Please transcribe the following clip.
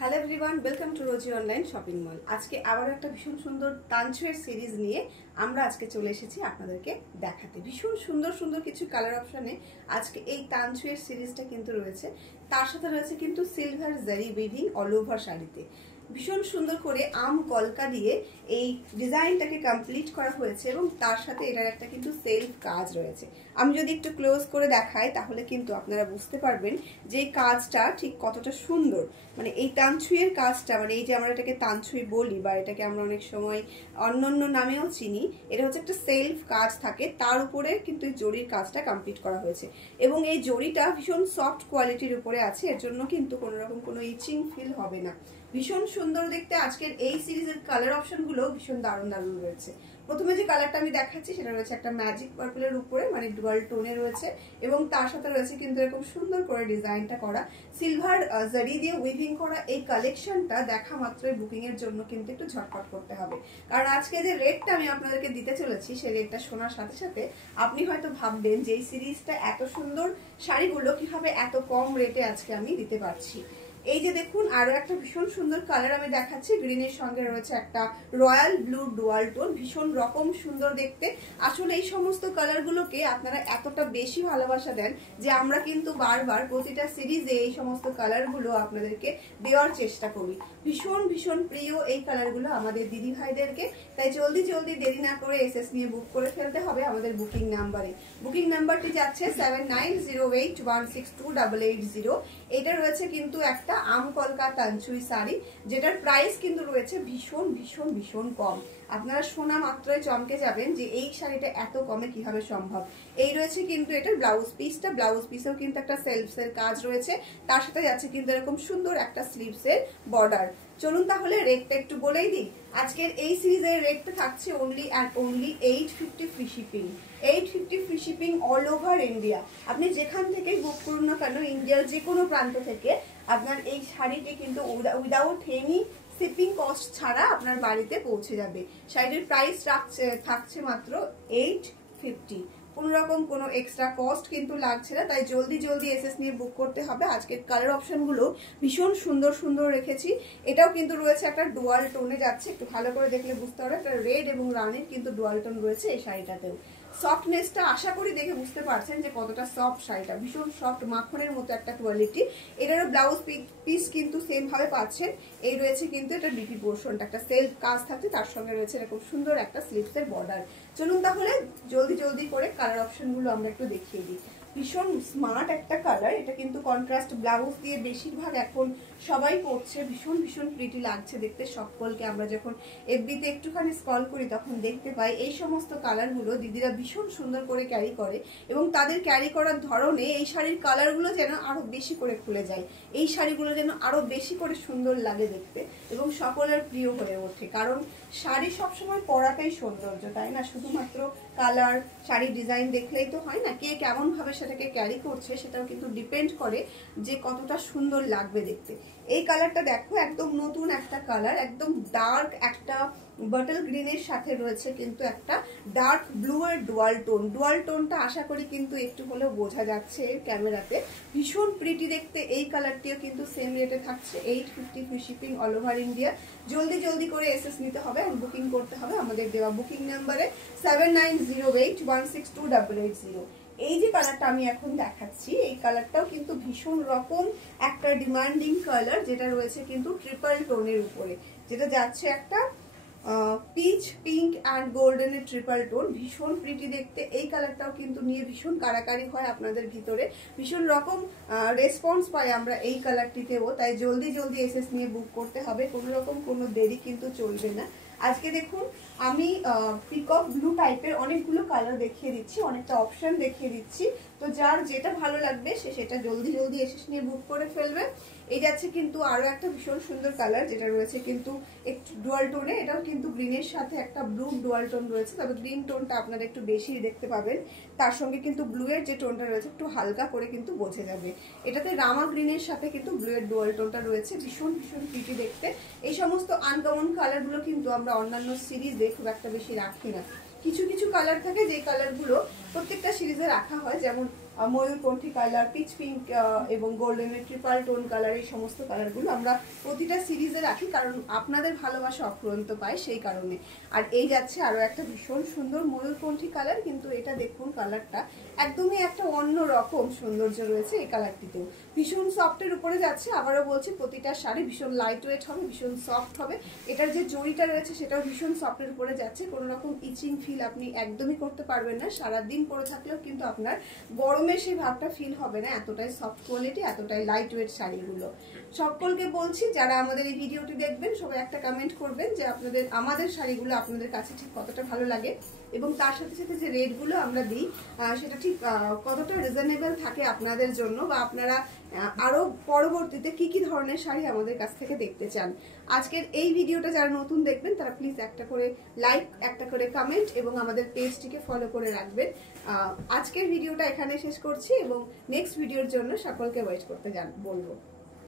Hello everyone, welcome to Rosy online shopping mall. আজকে আবার একটা ভীষণ সুন্দর তানচুয়ের সিরিজ নিয়ে আমরা আজকে চলে এসেছি আপনাদেরকে দেখাতে। ভীষণ সুন্দর সুন্দর কিছু কালার অপশানে আজকে এই তানচুয়ের সিরিজটা কিন্তু রয়েছে। তার সাথে রয়েছে কিন্তু সিলভার জারি উইভিং অল ওভার শাড়িতে ভীষণ সুন্দর করে আম কলকা দিয়ে এই ডিজাইনটাকে কমপ্লিট করা হয়েছে এবং তার সাথে এটার একটা কিন্তু সেলফ কাজ রয়েছে। আমি যদি একটু ক্লোজ করে দেখাই তাহলে কিন্তু আপনারা বুঝতে পারবেন যে এই কাজটা ঠিক কতটা সুন্দর। মানে এই তানচুইয়ের কাজটা, মানে এই যে আমরা এটাকে তানচুই বলি বা এটাকে আমরা অনেক সময় অন্যান্য নামেও চিনি, এটা হচ্ছে একটা সেলফ কাজ থাকে, তার উপরে কিন্তু এই জরির কাজটা কমপ্লিট করা হয়েছে এবং এই জরিটা ভীষণ সফট কোয়ালিটির উপরে আছে। এর জন্য কিন্তু কোনো রকম কোনো ইচিং ফিল হবে না। ভীষণ সুন্দর দেখতে। আজকের এই সিরিজের কালার অপশনগুলো ভীষণ দারুণ দারুণ রয়েছে। প্রথমে যে কালারটা আমি দেখাচ্ছি সেটা রয়েছে একটা ম্যাজিক পার্পলের উপরে, মানে ডুয়াল টোনে রয়েছে এবং তার সাথে রয়েছে কিন্তু এরকম সুন্দর করে ডিজাইনটা করা সিলভার জারি দিয়ে উইভিং করা। এই কালেকশনটা দেখা মাত্রই বুকিং এর জন্য কিন্তু একটু ঝটপট করতে হবে, কারণ আজকে যে রেটটা আমি আপনাদেরকে দিতে চলেছি সেই রেটটা শোনার সাথে সাথে আপনি হয়তো ভাববেন যে এই সিরিজটা এত সুন্দর শাড়িগুলো কিভাবে এত কম রেটে আজকে আমি দিতে পারছি। এই যে দেখুন, আরো একটা ভীষণ সুন্দর কালার আমি দেখাচ্ছি। গ্রিনের সঙ্গে রয়েছে একটা রয়্যাল ব্লু ডুয়াল টোন, ভীষণ রকম সুন্দর দেখতে। আসলে এই সমস্ত কালারগুলোকে আপনারা এতটা বেশি ভালোবাসা দেন যে আমরা কিন্তু বারবার প্রতিটা সিরিজে এই সমস্ত কালারগুলো আপনাদেরকে দেওয়ার চেষ্টা করি। ভীষণ ভীষণ প্রিয় এই কালারগুলো আমাদের দিদি ভাইদেরকে, তাই জলদি জলদি দেরি না করে এসএস নিয়ে বুক করে ফেলতে হবে আমাদের বুকিং নাম্বারে। বুকিং নাম্বারটি যাচ্ছে 7908162880। এটা রয়েছে কিন্তু একটা আম কলকা তানচুই শাড়ি, যেটার প্রাইস কিন্তু রয়েছে ভীষণ ভীষণ ভীষণ কম। আপনারা শোনা মাত্রই চমকে যাবেন যে এই শাড়িটা এত কমে কিভাবে সম্ভব। এই রয়েছে কিন্তু এটার ব্লাউজ পিসটা, ব্লাউজ পিসেও কিন্তু একটা সেলফসের কাজ রয়েছে, তার সাথে যাচ্ছে কিন্তু এরকম সুন্দর একটা স্লিভসের বর্ডার। চলুন তাহলে রেটটা একটু বলেই দিই। আজকের এই সিরিজের রেটটা থাকছে only and only 850 free shipping. 850 free shipping all over India. আপনি যেখান থেকে বুক করুন না কেন, ইন্ডিয়ার যে কোনো প্রান্ত থেকে আপনার এই শাড়িটি কিন্তু উইদাউট এনি শিপিং কস্ট ছাড়া আপনার বাড়িতে পৌঁছে যাবে। শাড়ির প্রাইস থাকছে মাত্র 850। কোনো রকম কোনো এক্সট্রা কস্ট কিন্তু লাগছে না, তাই জলদি জলদি এসএস নিয়ে বুক করতে হবে। আজকের কালার অপশনগুলো ভীষণ সুন্দর সুন্দর রেখেছি। এটাও কিন্তু রয়েছে একটা ডুয়াল টোনে যাচ্ছে, একটু ভালো করে দেখলে বুঝতে পারবে একটা রেড এবং রানির কিন্তু ডুয়াল টোন রয়েছে এই শাড়িটাতেও। সফটনেসটা আশা করি দেখে বুঝতে পারছেন যে কতটা সফট শাড়িটা, ভীষণ সফট মাখনের মতো একটা কোয়ালিটি। এটারও ব্লাউজ পিস কিন্তু সেম ভাবে পাচ্ছেন। এই রয়েছে কিন্তু এটা বিপি পোর্শনটা একটা সেলফ কাজ থাকছে, তার সঙ্গে রয়েছে এরকম সুন্দর একটা স্লিভসের বর্ডার। চলুন তাহলে জলদি জলদি করে কালার অপশনগুলো আমরা একটু দেখিয়ে দিই। ভীষণ স্মার্ট একটা কালার, এটা কিন্তু কন্ট্রাস্ট ব্লাউজ দিয়ে বেশিরভাগ এখন সবাই পরছে। ভীষণ ভীষণ প্রিটি লাগছে দেখতে সকলকে। আমরা যখন এফবিতে একটুখানি স্ক্রল করি তখন দেখতে পাই এই সমস্ত কালারগুলো দিদিরা ভীষণ সুন্দর করে ক্যারি করে এবং তাদের ক্যারি করার ধরনে এই শাড়ির কালারগুলো যেন আরো বেশি করে খুলে যায়, এই শাড়িগুলো যেন আরো বেশি করে সুন্দর লাগে দেখতে এবং সকলের প্রিয় হয়ে ওঠে। কারণ শাড়ি সবসময় পরাটাই সৌন্দর্য, তাই না? শুধুমাত্র কালার শাড়ির ডিজাইন দেখলেই তো হয় না, কে কেমন ভাবে সেটাকে ক্যারি করছে সেটাও কিন্তু ডিপেন্ড করে যে কতটা সুন্দর লাগবে দেখতে। এই কালারটা দেখো, একদম নতুন একটা কালার, একদম ডার্ক একটা বটল গ্রিনের সাথে রয়েছে কিন্তু একটা ডার্ক ব্লু এর ডুয়াল টোন। ডুয়াল টোনটা আশা করি কিন্তু একটু হলেও বোঝা যাচ্ছে ক্যামেরাতে। ভীষণ প্রিটি দেখতে। এই কালারটিও কিন্তু সেম রেটে থাকছে 850 free shipping all over India. জলদি জলদি করে এসএস নিতে হবে এবং বুকিং করতে হবে আমাদের দেওয়া বুকিং নাম্বারে 7908162880। এই যে কালারটা আমি এখন দেখাচ্ছি এই কালারটাও কিন্তু ভীষণ রকম একটা ডিমান্ডিং কালার, যেটা রয়েছে কিন্তু ট্রিপল টোনের উপরে, যেটা যাচ্ছে একটা পিচ পিঙ্ক অ্যান্ড গোল্ডেনের ট্রিপল টোন। ভীষণ প্রিটি দেখতে। এই কালারটাও কিন্তু নিয়ে ভীষণ কারাকারি হয় আপনাদের ভিতরে, ভীষণ রকম রেসপন্স পাই আমরা এই কালারটিতেও। তাই জলদি জলদি এসএস নিয়ে বুক করতে হবে, কোনো রকম কোনো দেরি কিন্তু চলবে না। আজকে দেখুন আমি পিকক ব্লু টাইপের অনেকগুলো কালার দেখিয়ে দিচ্ছি, অনেকটা অপশন দেখিয়ে দিচ্ছি, তো যার যেটা ভালো লাগবে সে সেটা জলদি জলদি এসে নিয়ে বুক করে ফেলবে। এই যাচ্ছে কিন্তু আরো একটা ভীষণ সুন্দর কালার, যেটা রয়েছে কিন্তু একটু ডুয়াল টোনে। এটাও কিন্তু গ্রিনের সাথে একটা ব্লু ডুয়াল টোন রয়েছে, তবে গ্রিন টোনটা আপনারা একটু বেশি দেখতে পাবেন। তার সঙ্গে কিন্তু ব্লু এর যে টোনটা রয়েছে একটু হালকা করে কিন্তু বোঝা যাবে। এটাতে রামা গ্রিনের সাথে কিন্তু ব্লু এর ডুয়াল টোনটা রয়েছে। ভীষণ ভীষণ প্রিটি দেখতে। এই সমস্ত আনকমন কালারগুলো কিন্তু আমরা অন্যান্য সিরিজে খুব একটা বেশি রাখি না। কিছু কিছু কালার থাকে যে কালারগুলো প্রত্যেকটা সিরিজে রাখা হয়, যেমন ময়ূরকণ্ঠী কালার, পিচ পিঙ্ক এবং গোল্ডেনের ট্রিপল টোন কালার, এই সমস্ত কালারগুলো আমরা প্রতিটা সিরিজে রাখি, কারণ আপনাদের ভালোবাসা অফুরন্ত পায় সেই কারণে। আর এই যাচ্ছে আরও একটা ভীষণ সুন্দর ময়ূরকণ্ঠী কালার, কিন্তু এটা দেখুন কালারটা একদমই একটা অন্য রকম সৌন্দর্য রয়েছে এই কালারটিতেও। ভীষণ সফটের উপরে যাচ্ছে, আবারও বলছি প্রতিটা শাড়ি ভীষণ লাইট ওয়েট হবে, ভীষণ সফট হবে। এটার যে জড়িটা রয়েছে সেটাও ভীষণ সফটের উপরে যাচ্ছে, কোনো রকম ইচিং ফিল আপনি একদমই করতে পারবেন না। সারাদিন পরে থাকলেও কিন্তু আপনার গরমের সেই ভাবটা ফিল হবে না, এতটাই সফট কোয়ালিটি, এতটাই লাইট ওয়েট শাড়িগুলো। সকলকে বলছি যারা আমাদের এই ভিডিওটি দেখবেন সবাই একটা কমেন্ট করবেন যে আমাদের শাড়িগুলো আপনাদের কাছে ঠিক কতটা ভালো লাগে, এবং তার সাথে সাথে যে রেটগুলো আমরা দিই সেটা ঠিক কতটা রিজনেবল থাকে আপনাদের জন্য, বা আপনারা আরো পরবর্তীতে কি কি ধরনের শাড়ি আমাদের কাছ থেকে দেখতে চান। আজকের এই ভিডিওটা যারা নতুন দেখবেন তারা প্লিজ একটা করে লাইক, একটা করে কমেন্ট এবং আমাদের পেজটিকে ফলো করে রাখবেন। আজকের ভিডিওটা এখানে শেষ করছি এবং নেক্সট ভিডিওর জন্য সকলকে ওয়েট করতে বলবো।